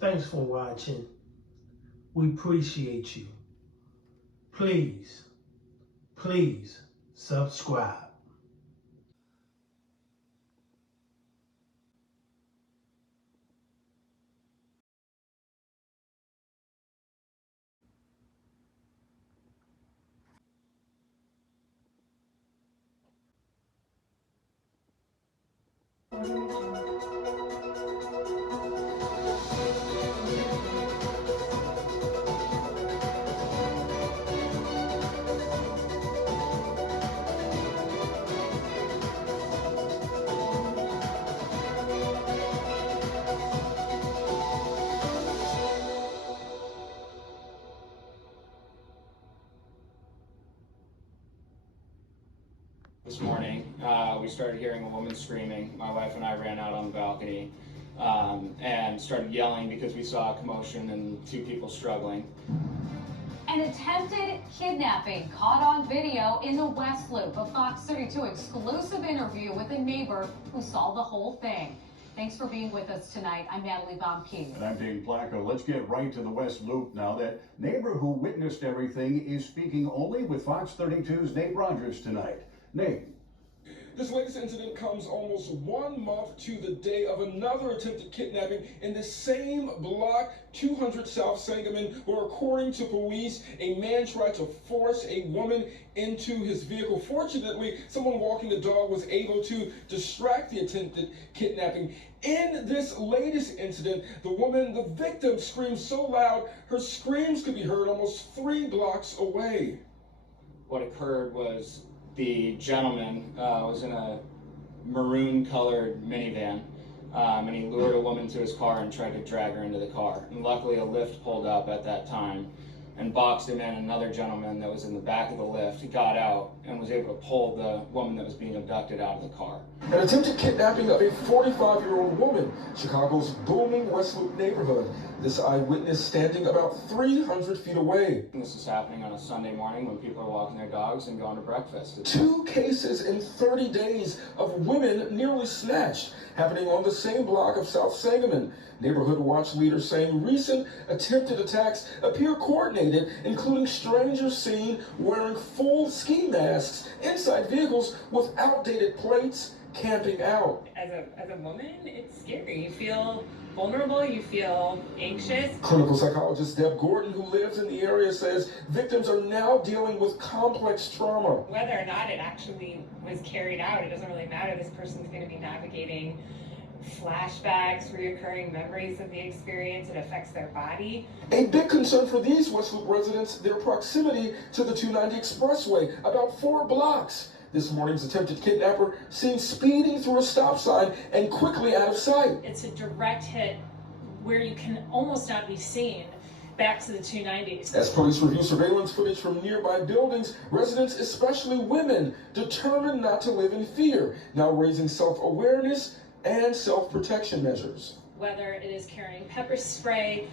Thanks for watching. We appreciate you. Please subscribe. This morning, we started hearing a woman screaming. My wife and I ran out on the balcony and started yelling because we saw a commotion and two people struggling. An attempted kidnapping caught on video in the West Loop. A Fox 32 exclusive interview with a neighbor who saw the whole thing. Thanks for being with us tonight. I'm Natalie Baumke. And I'm Dave Placco. Let's get right to the West Loop now. That neighbor who witnessed everything is speaking only with Fox 32's Nate Rogers tonight. Nate. This latest incident comes almost 1 month to the day of another attempted kidnapping in the same block, 200 South Sangamon, where according to police, a man tried to force a woman into his vehicle. Fortunately, someone walking the dog was able to distract the attempted kidnapping. In this latest incident, the woman, the victim, screamed so loud, her screams could be heard almost 3 blocks away. What occurred was the gentleman was in a maroon-colored minivan, and he lured a woman to his car and tried to drag her into the car. And luckily, a Lyft pulled up at that time and boxed him in. Another gentleman that was in the back of the Lyft got out and was able to pull the woman that was being abducted out of the car. An attempted kidnapping of a 45-year-old woman, Chicago's booming West Loop neighborhood. This eyewitness standing about 300 feet away. This is happening on a Sunday morning when people are walking their dogs and going to breakfast. 2 cases in 30 days of women nearly snatched, happening on the same block of South Sangamon. Neighborhood Watch leaders saying recent attempted attacks appear coordinated, including strangers seen wearing full ski masks inside vehicles with outdated plates, camping out. As a woman, it's scary. You feel vulnerable, you feel anxious. Clinical psychologist Deb Gordon, who lives in the area, says victims are now dealing with complex trauma. Whether or not it actually was carried out, it doesn't really matter. This person's going to be navigating flashbacks, reoccurring memories of the experience. It affects their body. A big concern for these West Loop residents, their proximity to the 290 expressway, about 4 blocks. This morning's attempted kidnapper seen speeding through a stop sign and quickly out of sight. It's a direct hit where you can almost not be seen back to the 290s. As police review surveillance footage from nearby buildings, residents, especially women, determined not to live in fear, now raising self-awareness and self-protection measures. Whether it is carrying pepper spray,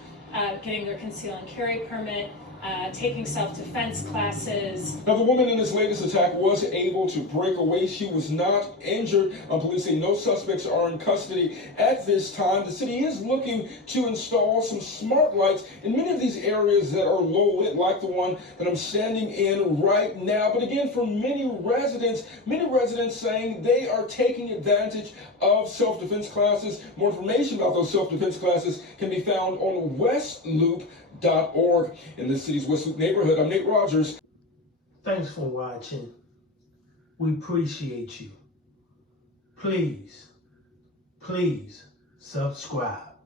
getting their conceal and carry permit, taking self-defense classes. Now, the woman in this latest attack was able to break away. She was not injured. Police say no suspects are in custody at this time. The city is looking to install some smart lights in many of these areas that are low lit, like the one that I'm standing in right now. But again, for many residents saying they are taking advantage of self-defense classes. More information about those self-defense classes can be found on westloop.org. In the city's West Loop neighborhood, I'm Nate Rogers. Thanks for watching. We appreciate you. Please subscribe.